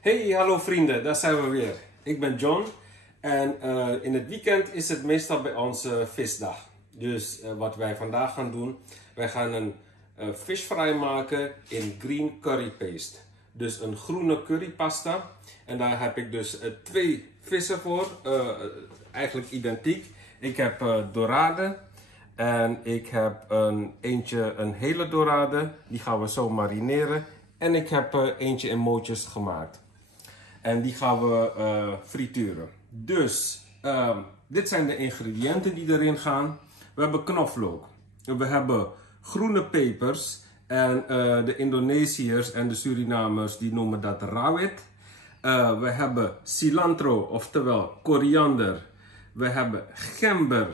Hey, hallo vrienden, daar zijn we weer. Ik ben John en in het weekend is het meestal bij ons visdag. Dus wat wij vandaag gaan doen, wij gaan een fish fry maken in green curry paste. Dus een groene currypasta. En daar heb ik dus twee vissen voor, eigenlijk identiek. Ik heb dorade en ik heb een hele dorade, die gaan we zo marineren. En ik heb eentje in mootjes gemaakt. En die gaan we frituren. Dus dit zijn de ingrediënten die erin gaan. We hebben knoflook. We hebben groene pepers. En de Indonesiërs en de Surinamers die noemen dat rawit. We hebben cilantro, oftewel koriander. We hebben gember.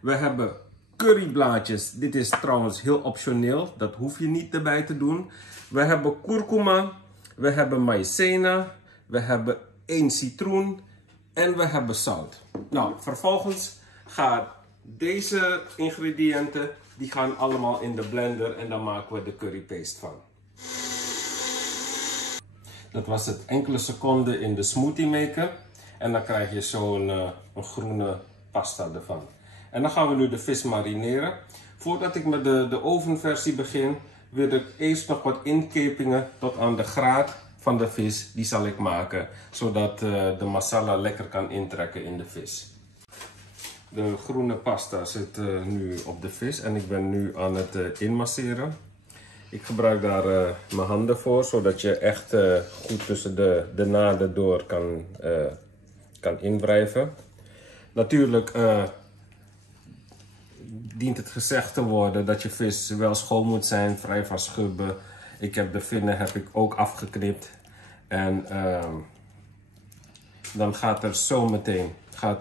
We hebben curryblaadjes. Dit is trouwens heel optioneel. Dat hoef je niet erbij te doen. We hebben kurkuma. We hebben maïzena. We hebben 1 citroen. En we hebben zout. Nou, vervolgens gaan deze ingrediënten, die gaan allemaal in de blender en dan maken we de currypaste van. Dat was het enkele seconden in de smoothie maker. En dan krijg je zo'n een groene pasta ervan. En dan gaan we nu de vis marineren. Voordat ik met de ovenversie begin, wil ik eerst nog wat inkepingen tot aan de graad van de vis. Die zal ik maken, zodat de masala lekker kan intrekken in de vis. De groene pasta zit nu op de vis en ik ben nu aan het inmasseren. Ik gebruik daar mijn handen voor, zodat je echt goed tussen de naden door kan inwrijven. Natuurlijk dient het gezegd te worden dat je vis wel schoon moet zijn, vrij van schubben. Ik heb de vinnen ook afgeknipt. En dan gaat er zo meteen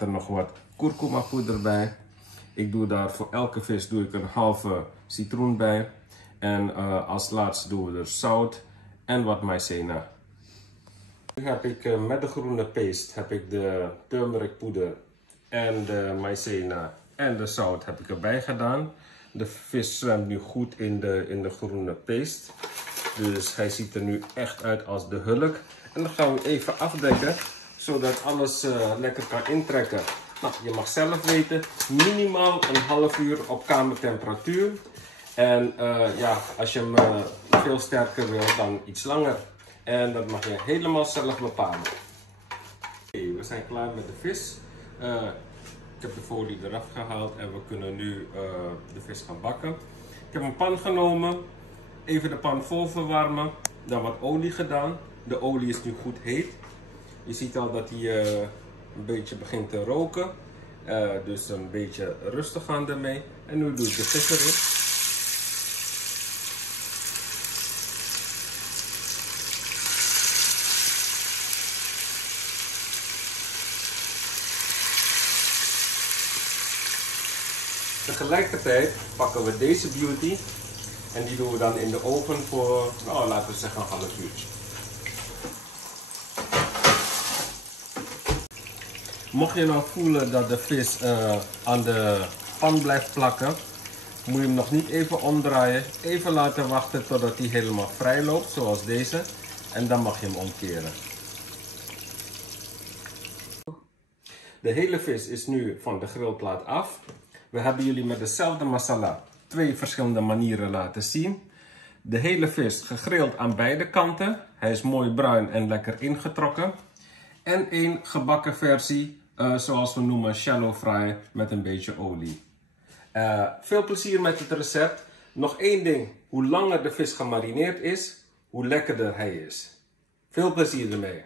nog wat kurkumapoeder bij. Ik doe daar voor elke vis een halve citroen bij. En als laatste doen we er zout en wat maïzena. Nu heb ik met de groene paste heb ik de turmeric poeder en de maïzena en de zout heb ik erbij gedaan. De vis zwemt nu goed in de groene paste. Dus hij ziet er nu echt uit als de hulk. En dan gaan we even afdekken, zodat alles lekker kan intrekken. Nou, je mag zelf weten, minimaal een half uur op kamertemperatuur. En ja, als je hem veel sterker wil, dan iets langer. En dat mag je helemaal zelf bepalen. Okay, we zijn klaar met de vis. Ik heb de folie eraf gehaald en we kunnen nu de vis gaan bakken. Ik heb een pan genomen, even de pan vol verwarmen, dan wat olie gedaan. De olie is nu goed heet. Je ziet al dat hij een beetje begint te roken. Dus een beetje rustig aan ermee. En nu doe ik de vis erin. Tegelijkertijd pakken we deze beauty en die doen we dan in de oven voor, nou, laten we zeggen, een half uurtje. Mocht je nou voelen dat de vis aan de pan blijft plakken, moet je hem nog niet even omdraaien. Even laten wachten totdat hij helemaal vrij loopt, zoals deze. En dan mag je hem omkeren. De hele vis is nu van de grillplaat af. We hebben jullie met dezelfde masala 2 verschillende manieren laten zien. De hele vis gegrild aan beide kanten. Hij is mooi bruin en lekker ingetrokken. En een gebakken versie, zoals we noemen shallow fry met een beetje olie. Veel plezier met het recept. Nog één ding, hoe langer de vis gemarineerd is, hoe lekkerder hij is. Veel plezier ermee.